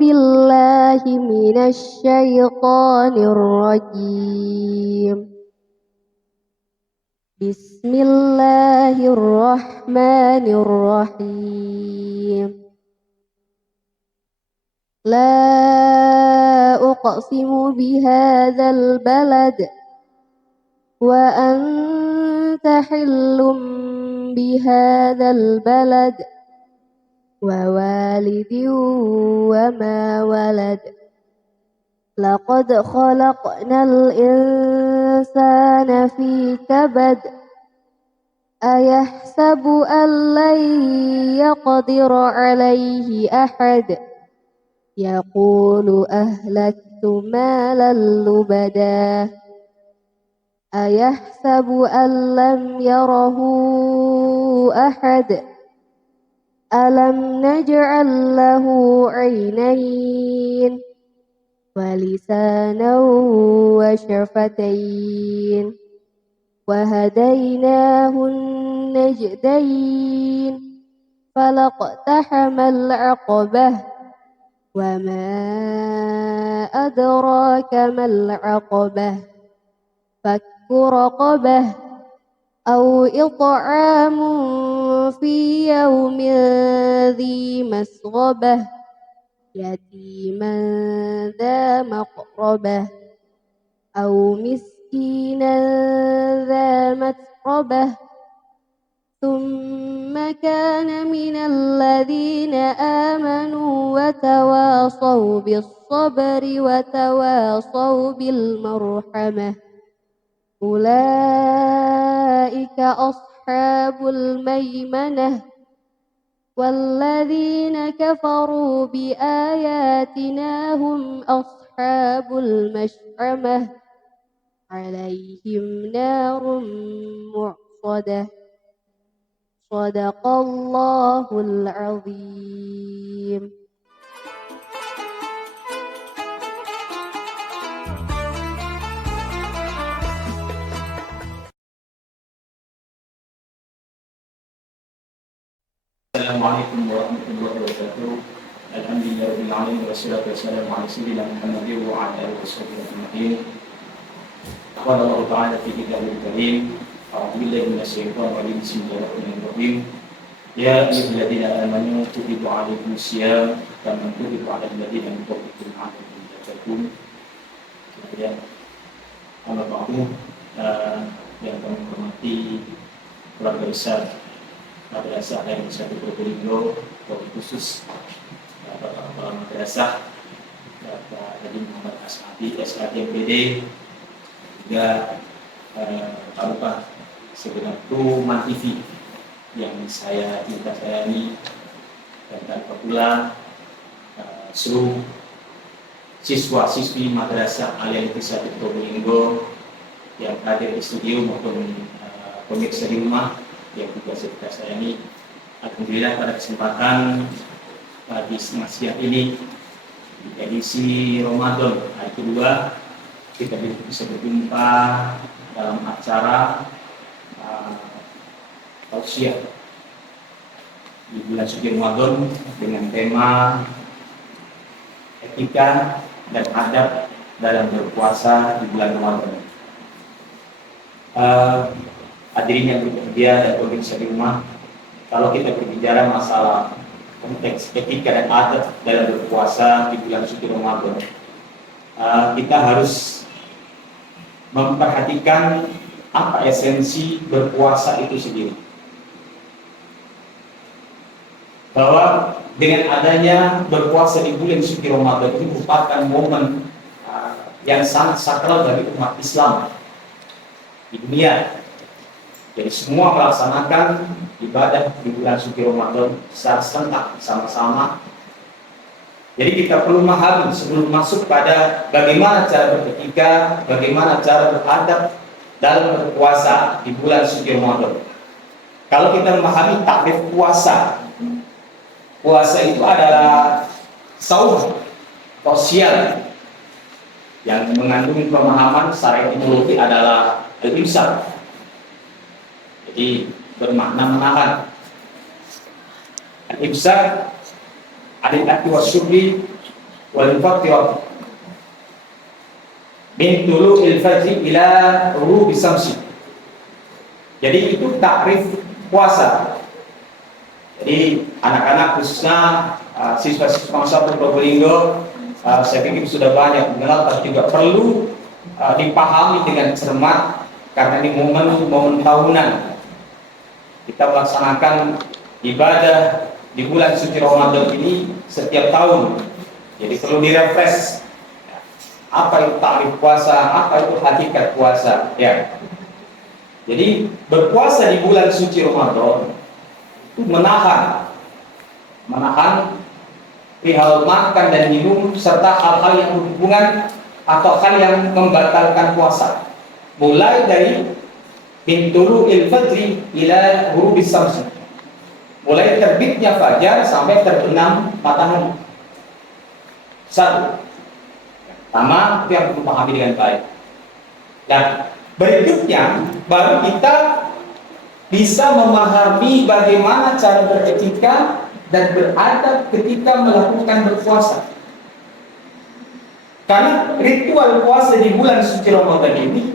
بالله من الشيطان الرجيم. بسم الله الرحمن الرحيم. لا أقسم بهذا البلد وأنت حل بهذا البلد ووالد وما ولد. لقد خلقنا الإنسان في كبد. أيحسب أن لن يقدر عليه أحد. يقول أهلكت مالا لبدا. أيحسب أن لم يره أحد. ألم نجعل له عينين ولسانا وشفتين وهديناه النجدين فلاقتحم العقبة وما أدراك ما العقبة فك رقبة أو إطعام في يوم ذي مسغبة يتيما ذا مقربة أو مسكينا ذا متربة ثم كان من الذين آمنوا وتواصوا بالصبر وتواصوا بالمرحمة أولئك أصحاب الميمنة والذين كفروا بآياتنا هم أصحاب المشأمة عليهم نار مؤصدة. صدق الله العظيم. Assalamualaikum warahmatullahi wabarakatuh. Alhamdulillahirabbil alamin wassalatu wassalamu ala sayyidina Muhammadin wa ala alihi washabbihi ajma'in. Qala Allah ta'ala fi kitabil karim, a'udzu billahi minasyaitonir rajim. Bismillahirrahmanirrahim. Ya ayyuhalladzina amanu kutiba 'alaikumusiyam kama kutiba 'alal ladzina min qablikum la'allakum tattaqun. Kemudian Allah Ta'ala yang kami hormati keluarga besar Madrasah yang Satu Probolinggo, khusus Bapak Madrasah Bapak Haji Muhammad Asnafi SKTMPD, juga Pak Lupa segenap kru Man TV yang saya cinta sayangi, dan tanpa pula seluruh siswa-siswi Madrasah Aliyah Satu Probolinggo yang hadir di studio maupun pemirsa di rumah yang juga saya sayangi. Alhamdulillah pada kesempatan pagi siang ini di edisi Ramadan hari kedua kita bisa berjumpa dalam acara tausiah di bulan suci Ramadan dengan tema etika dan adab dalam berpuasa di bulan Ramadan. Hadirin yang berbahagia dan pemirsa di rumah, kalau kita berbicara masalah konteks etika dan adab dalam berpuasa di bulan suci Ramadan, kita harus memperhatikan apa esensi berpuasa itu sendiri. Bahwa dengan adanya berpuasa di bulan suci Ramadan itu merupakan momen yang sangat sakral bagi umat Islam di dunia. Jadi semua melaksanakan ibadah di bulan suci Ramadan secara serentak sama-sama. Jadi kita perlu memahami sebelum masuk pada bagaimana cara beretika, bagaimana cara beradab dalam berpuasa di bulan suci Ramadan. Kalau kita memahami takrif puasa, puasa itu adalah saum sosial yang mengandung pemahaman secara etimologi adalah al-imsak. Jadi bermakna menahan. Al-imsak adil-ati wa syubhi wal mufattirat min tulu'il fajri ila ghurubi syamsi. Jadi itu takrif puasa. Jadi anak-anak khususnya siswa-siswa Satu Probolinggo, saya pikir sudah banyak mengenal, tapi juga perlu dipahami dengan cermat karena ini momen tahunan. Kita melaksanakan ibadah di bulan suci Ramadan ini setiap tahun. Jadi perlu direfresh. Apa itu takrif puasa? Apa itu hakikat puasa? Ya. Jadi berpuasa di bulan suci Ramadan itu menahan perihal makan dan minum serta hal-hal yang berhubungan atau hal yang membatalkan puasa. Mulai dari min tulu'il fajri ila ghurubis syamsi. Mulai terbitnya fajar sampai terbenam matahari. Satu. Pertama, itu yang perlu pahami dengan baik. Dan berikutnya baru kita bisa memahami bagaimana cara beretika dan beradab ketika melakukan berpuasa. Karena ritual puasa di bulan suci Ramadan ini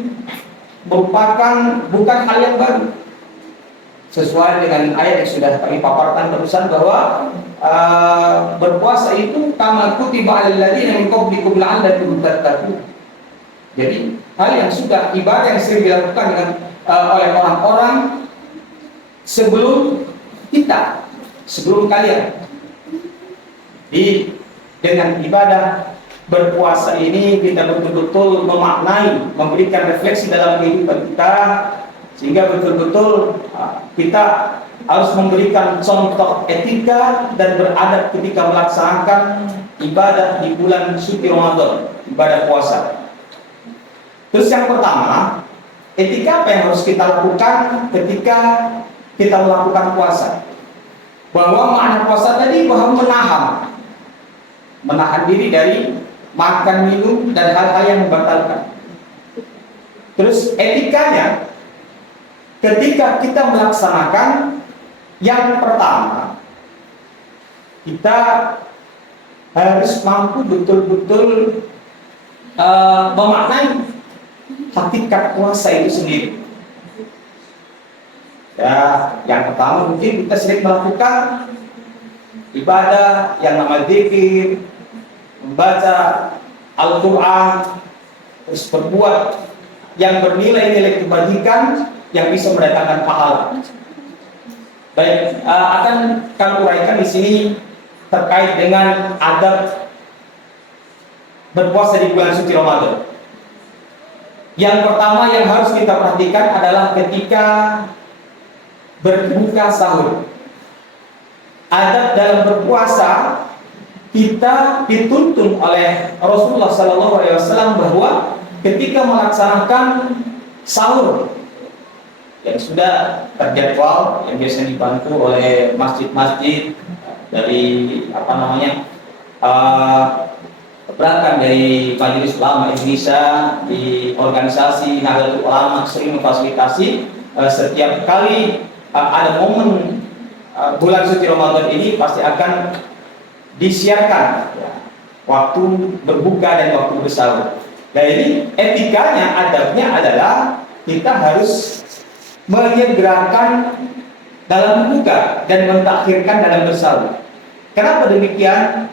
merupakan bukan hal yang baru. Sesuai dengan ayat yang sudah kami paparkan barusan bahwa berpuasa itu kama kutiba 'alal ladzina min qablikum la'allakum tattaqun. Jadi hal yang sudah ibadah yang sering dilakukan oleh orang-orang sebelum kita, sebelum kalian. Dengan ibadah berpuasa ini kita betul-betul memaknai, memberikan refleksi dalam kehidupan kita, sehingga betul-betul kita harus memberikan contoh etika dan beradab ketika melaksanakan ibadah di bulan suci Ramadan, ibadah puasa. Terus yang pertama, etika apa yang harus kita lakukan ketika kita melakukan puasa? Bahwa makna puasa tadi bahwa menahan diri dari makan, minum, dan hal-hal yang membatalkan. Terus etikanya, ketika kita melaksanakan, yang pertama, kita harus mampu betul-betul memaknai hakikat puasa itu sendiri. Ya, yang pertama mungkin kita sering melakukan ibadah yang namanya zikir, membaca Al-Quran, terus berbuat yang bernilai-nilai kebajikan yang bisa mendatangkan pahala. Baik, akan kami uraikan di sini terkait dengan adab berpuasa di bulan suci Ramadan. Yang pertama yang harus kita perhatikan adalah ketika berbuka sahur. Adab dalam berpuasa kita dituntun oleh Rasulullah SAW bahwa ketika melaksanakan sahur yang sudah terjadwal, yang biasanya dibantu oleh masjid-masjid dari berangkat dari Majelis Ulama Indonesia, di organisasi Nahdlatul Ulama sering memfasilitasi setiap kali ada momen bulan suci Ramadan ini pasti akan disiarkan waktu berbuka dan waktu bersahur. Nah ini etikanya, adabnya adalah kita harus menyegerakan dalam berbuka dan mentakhirkan dalam bersahur. Kenapa demikian?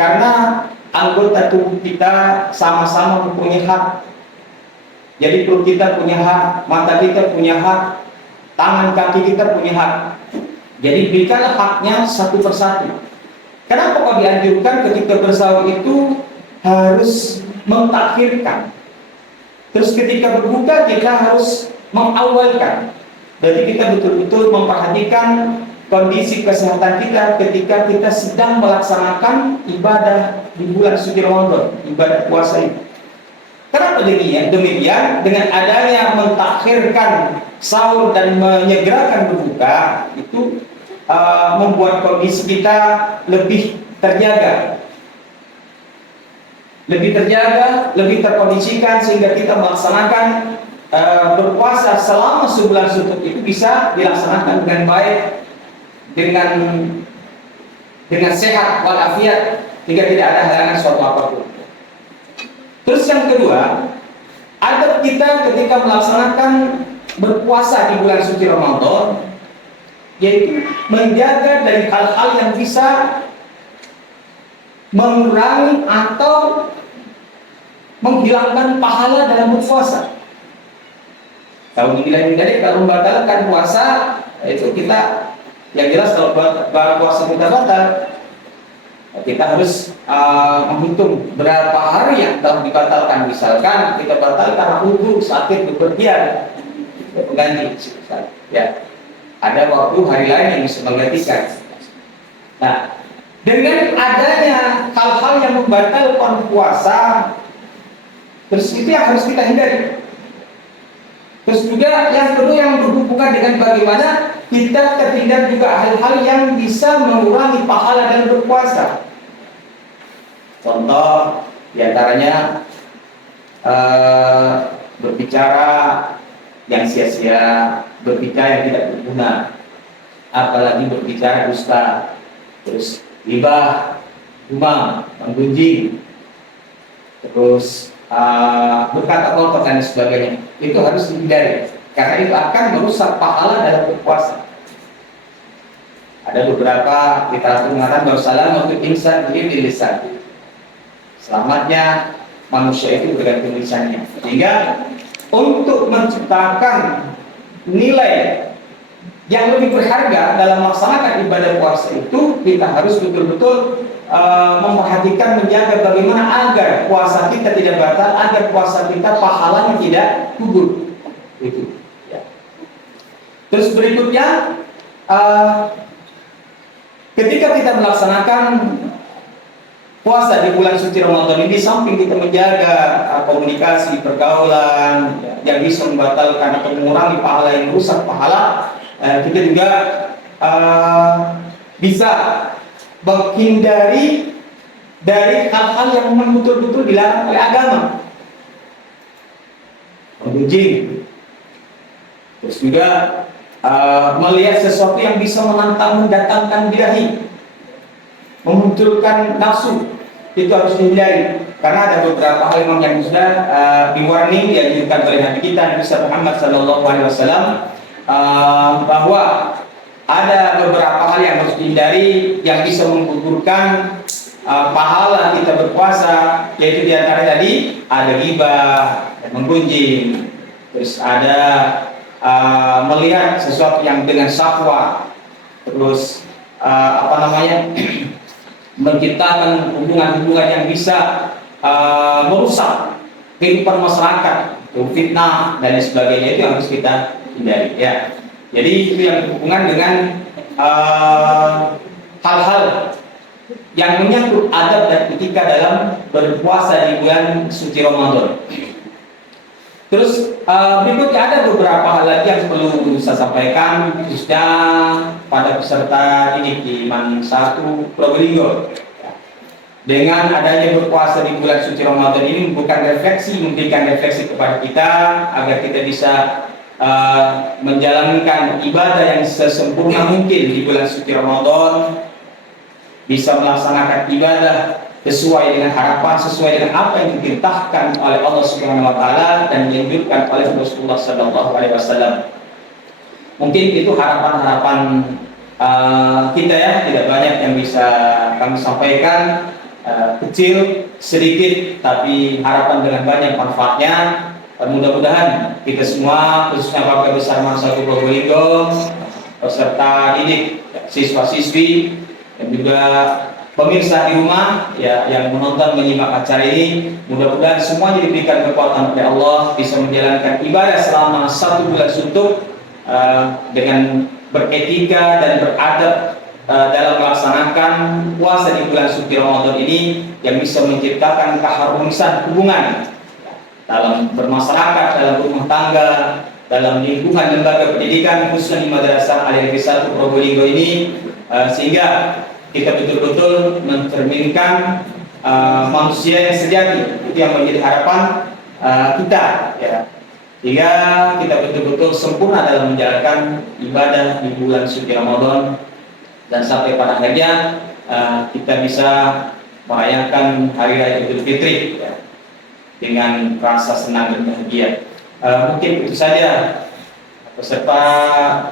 Karena anggota tubuh kita sama-sama mempunyai hak. Jadi perut kita punya hak, mata kita punya hak, tangan kaki kita punya hak. Jadi berikanlah haknya satu persatu. Kenapa kok dianjurkan ketika bersahur itu harus mentakhirkan? Terus ketika berbuka kita harus mengawalkan. Berarti kita betul-betul memperhatikan kondisi kesehatan kita ketika kita sedang melaksanakan ibadah di bulan suci Ramadan, ibadah puasa ini. Kenapa demikian? Dengan adanya mentakhirkan sahur dan menyegerakan berbuka itu membuat kondisi kita lebih terjaga, lebih terkondisikan, sehingga kita melaksanakan berpuasa selama sebulan suntuk itu bisa dilaksanakan dengan baik, dengan sehat walafiat, sehingga tidak ada halangan suatu apapun. Terus yang kedua, adab kita ketika melaksanakan berpuasa di bulan suci Ramadan, yaitu menjaga dari hal-hal yang bisa mengurangi atau menghilangkan pahala dalam berpuasa. Kalau dinilai kalau membatalkan puasa, itu kita yang jelas kalau puasa kita batal, kita harus menghitung berapa hari yang telah dibatalkan. Misalkan kita batal karena udur, sakit, bepergian, pengganti, ya. Ada waktu hari lain yang bisa menggantikan. Nah, dengan adanya hal-hal yang membatalkan puasa, terus itu yang harus kita hindari. Terus juga yang kedua yang berhubungan dengan bagaimana kita terhindar juga hal-hal yang bisa mengurangi pahala dalam berpuasa. Contoh diantaranya berbicara yang sia-sia, berbicara yang tidak berguna, apalagi berbicara dusta, terus ghibah, rumah, menggunjing, terus berkata kotor dan sebagainya. Itu harus dihindari karena itu akan merusak pahala dalam berpuasa. Ada beberapa literatur mengatakan bahwa salamatul insan bil lisan, selamatnya manusia itu bergantung lisannya. Sehingga untuk menciptakan nilai yang lebih berharga dalam melaksanakan ibadah puasa itu, kita harus betul-betul memperhatikan, menjaga bagaimana agar puasa kita tidak batal, agar puasa kita pahalanya tidak gugur. Itu. Ya. Terus berikutnya, ketika kita melaksanakan puasa di bulan suci Ramadan ini, samping kita menjaga komunikasi, pergaulan yang bisa membatalkan atau mengurangi pahala yang rusak pahala, kita juga bisa menghindari dari hal-hal yang memang betul-betul dilarang oleh agama. Menggunjing, terus juga melihat sesuatu yang bisa mendatangkan birahi, memunculkan nafsu, itu harus dihindari. Karena ada beberapa hal yang sudah di-warning, yang diingatkan oleh Nabi kita Nabi Muhammad SAW, bahwa ada beberapa hal yang harus dihindari yang bisa menggugurkan pahala kita berpuasa, yaitu diantara tadi ada ghibah, menggunjing, terus ada melihat sesuatu yang dengan syahwat, terus menciptakan hubungan-hubungan yang bisa merusak kehidupan masyarakat, fitnah dan sebagainya, itu yang harus kita hindari. Ya. Jadi itu yang berhubungan dengan hal-hal yang menyangkut adab dan etika dalam berpuasa di bulan suci Ramadan. Terus berikutnya ada beberapa hal lagi yang perlu saya sampaikan, khususnya pada peserta ini di Man 1 Probolinggo. Dengan adanya berpuasa di bulan suci Ramadan ini bukan refleksi, memberikan refleksi kepada kita agar kita bisa menjalankan ibadah yang sesempurna mungkin di bulan suci Ramadan, bisa melaksanakan ibadah sesuai dengan harapan, sesuai dengan apa yang diperintahkan oleh Allah Subhanahu wa taala dan dianjurkan oleh Rasulullah sallallahu alaihi wasallam. Mungkin itu harapan-harapan kita ya, tidak banyak yang bisa kami sampaikan, kecil, sedikit, tapi harapan dengan banyak manfaatnya. Mudah-mudahan kita semua, khususnya Bapak Besar Man 1 Probolinggo, peserta didik, siswa-siswi, dan juga pemirsa di rumah ya, yang menonton menyimak acara ini, mudah-mudahan semuanya diberikan kekuatan oleh Allah, bisa menjalankan ibadah selama 1 bulan suntuk dengan beretika dan beradab dalam melaksanakan puasa di bulan suci Ramadan ini, yang bisa menciptakan keharmonisan hubungan dalam bermasyarakat, dalam rumah tangga, dalam lingkungan lembaga pendidikan, khususnya di Madrasah Al-Irfan 1 Probolinggo ini, sehingga kita betul-betul mencerminkan manusia yang sejati. Itu yang menjadi harapan kita ya. Sehingga kita betul-betul sempurna dalam menjalankan ibadah di bulan suci Ramadan, dan sampai pada akhirnya kita bisa merayakan Hari Raya Idul Fitri ya, dengan rasa senang dan bahagia. Mungkin itu saja peserta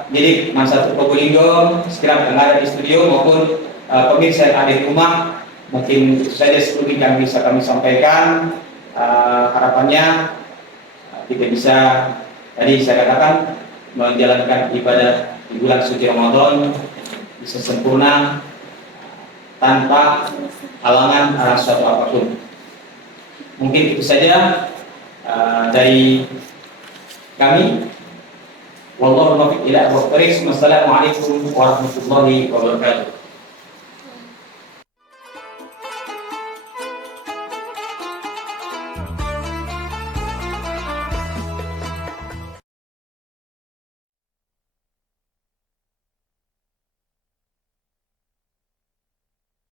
didik Mansa Probolinggo sekiranya yang ada di studio maupun pemirsa yang ada di rumah. Mungkin itu saja sebelumnya yang bisa kami sampaikan. Harapannya kita bisa, tadi saya katakan, menjalankan ibadah di bulan suci Ramadan bisa sempurna tanpa halangan suatu apapun. Mungkin itu saja dari kami. Wallahu muwaffiq ila aqwamit thoriq. Wassalamualaikum warahmatullahi wabarakatuh.